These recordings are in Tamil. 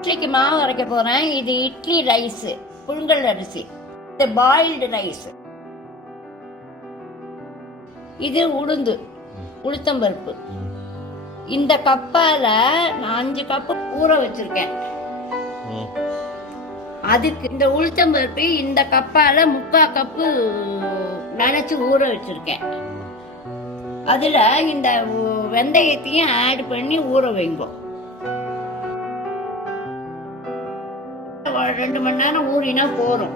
இட்லிக்கு மாவு அரைக்க போறேன். இது இட்லி ரைஸ், புழுங்கல் அரிசி. இது பாயில்டு ரைஸ். இது உளுத்தம்பருப்பு. இந்த கப்பால நான் 5 கப்பு ஊற வச்சிருக்கேன். அதுக்கு இந்த உளுத்தம்பருப்பு இந்த கப்பால 3/4 கப்பு நினைச்சு ஊற வச்சிருக்கேன். அதுல இந்த வெந்தயத்தையும் ஆட் பண்ணி ஊற வைங்க. 2 மணி நேரம் ஊறினா போதும்.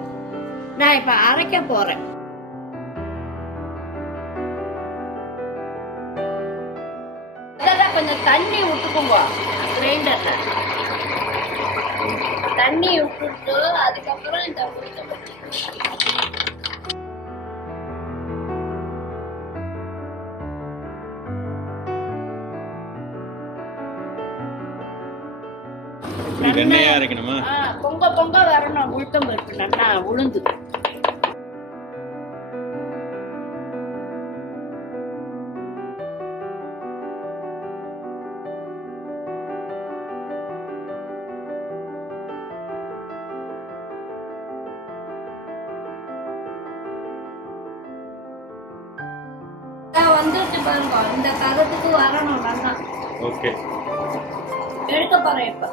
நான் இப்ப அரைக்க போறேன். கொஞ்சம் தண்ணி விட்டுக்குங்க. கிரைண்டர்ல தண்ணி விட்டுட்டு அதுக்கப்புறம் இந்த பொங்க வரணும். உளுத்தம் பருப்பு நல்லா உளுந்து வந்துட்டு பாருங்க. இந்த கதத்துக்கு வரணும் நல்லா. ஓகே, எடுக்க போறேன் இப்ப.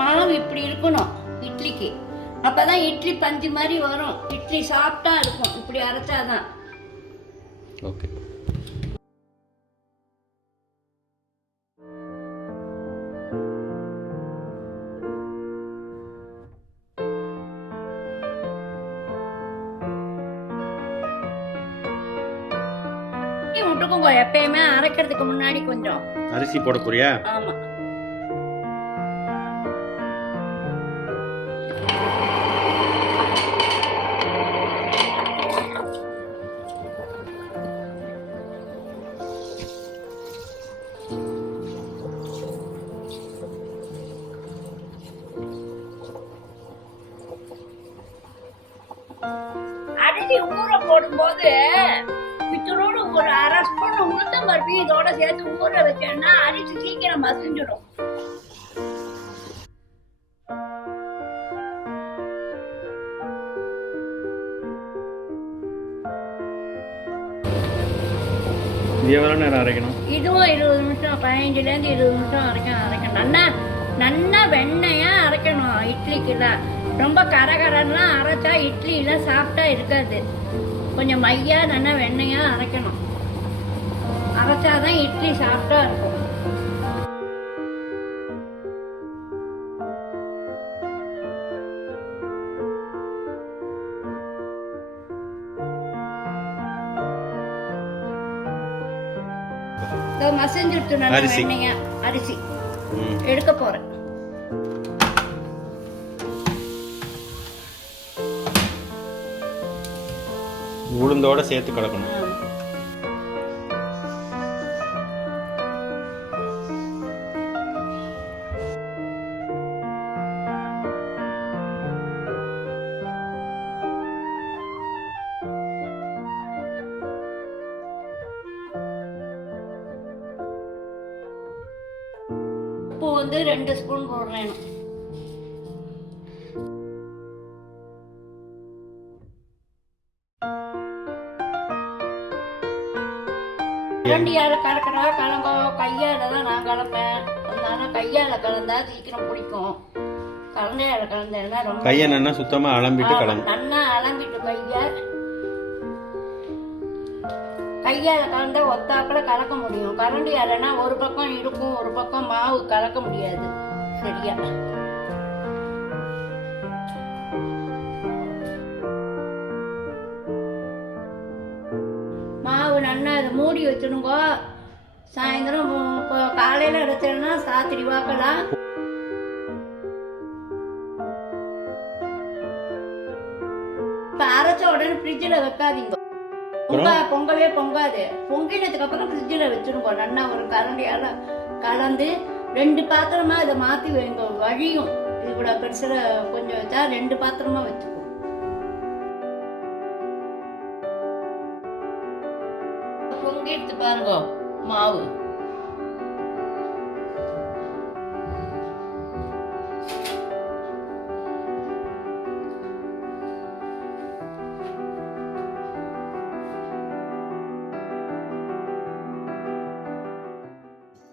மாவு இப்படி இருக்கணும் இட்லிக்கு. அப்பதான் இட்லி பஞ்சு மாதிரி வரும். இட்லி சாப்பிட்டா இருக்கும் இப்படி அரைச்சாதான். ஓகே, விட்டுக்கோங்க. எப்பயுமே அரைக்கிறதுக்கு முன்னாடி கொஞ்சம் அரிசி போட போறியா? ஆமா. அரிசி ஊற போடும்போது மிச்சரோடு ஒரு 1/2 ஸ்பூன் உளுத்தம் பருப்பு இதோட சேர்த்து ஊற வச்சேன்னா அரிசி சீக்கிரம் மசிஞ்சிடும். எவ்வளவு நேரம் அரைக்கணும்? இதுவும் 20 நிமிஷம், 15லேருந்து 20 நிமிஷம் அரைக்கணும். நல்லா வெண்ணையா அரைக்கணும். இட்லிக்குல ரொம்ப கரகரன்லாம் அரைச்சா இட்லியில சாப்பிட்டா இருக்காது. கொஞ்சம் மையா நல்லா வெண்ணையா அரைக்கணும். அரைச்சாதான் இட்லி சாப்பிட்டா இருக்கும். மசிஞ்சுட்டு நல்லா வெண்ணையா அரிசி எடுக்க போறேன். உளுந்தோட சேர்த்து கலக்கணும். உப்பு வந்து 2 ஸ்பூன் போடுறேன். கரண்டியால கலக்கிறா கலங்கோ. கையால தான் நான் கலப்பேன். அதனால கையால கலந்தா சீக்கிரம் பிடிக்கும். கரண்டியால கலந்தேன்னா ரொம்ப கையை நல்லா சுத்தமா அலம்பிட்டு கலந்து நல்லா அலம்பிட்டு கையால கலந்தா ஒத்தாப்புல கலக்க முடியும். கரண்டியாலனா ஒரு பக்கம் இருக்கும், ஒரு பக்கம் மாவு கலக்க முடியாது சரியா. மாவு நல்லா அதை மூடி வச்சிருங்க. சாயந்தரம் காலையில அரைச்சோம்னா சாத்திரி வாக்கலாம். இப்ப அரைச்ச உடனே ஃப்ரிட்ஜில் வைக்காதீங்க. பொங்கவே பொங்காது. பொங்கினதுக்கு அப்புறம் ஃப்ரிட்ஜில் வச்சிருங்க. நல்லா ஒரு கரண்டியால கலந்து 2 பாத்திரமா இதை மாத்தி வைங்க. வழியும் இது கூட பெருசுல கொஞ்சம் வச்சா 2 பாத்திரமா வச்சுக்கோ. பொங்கிடுத்து பாருங்க மாவு.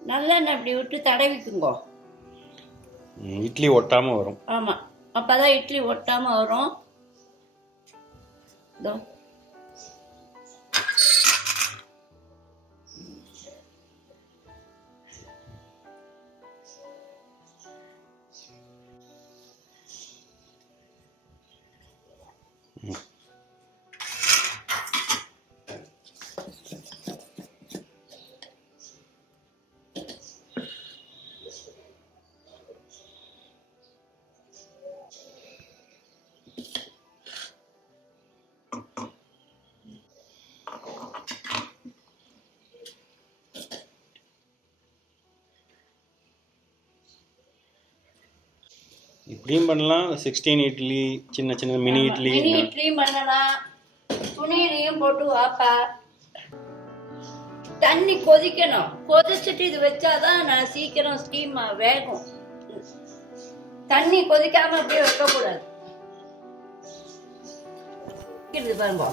நல்லெண்ணெய் அப்படி விட்டு தடவிக்குங்க. இட்லி ஒட்டாம வரும். ஆமா, அப்பதான் இட்லி ஒட்டாம வரும். இதோ இப்படியும் பண்ணலாம். 16 இட்லி, சின்ன சின்ன மினி இட்லி. மினி இட்லியும் பண்ணலாம். துணியிலையும் போட்டு வாப்பா. தண்ணி கொதிக்கணும். கொதிச்சுட்டு இது வச்சாதான் நான் சீக்கிரம் ஸ்டீம் வேகும். தண்ணி கொதிக்காம அப்படியே வைக்கக்கூடாது. பாருங்க.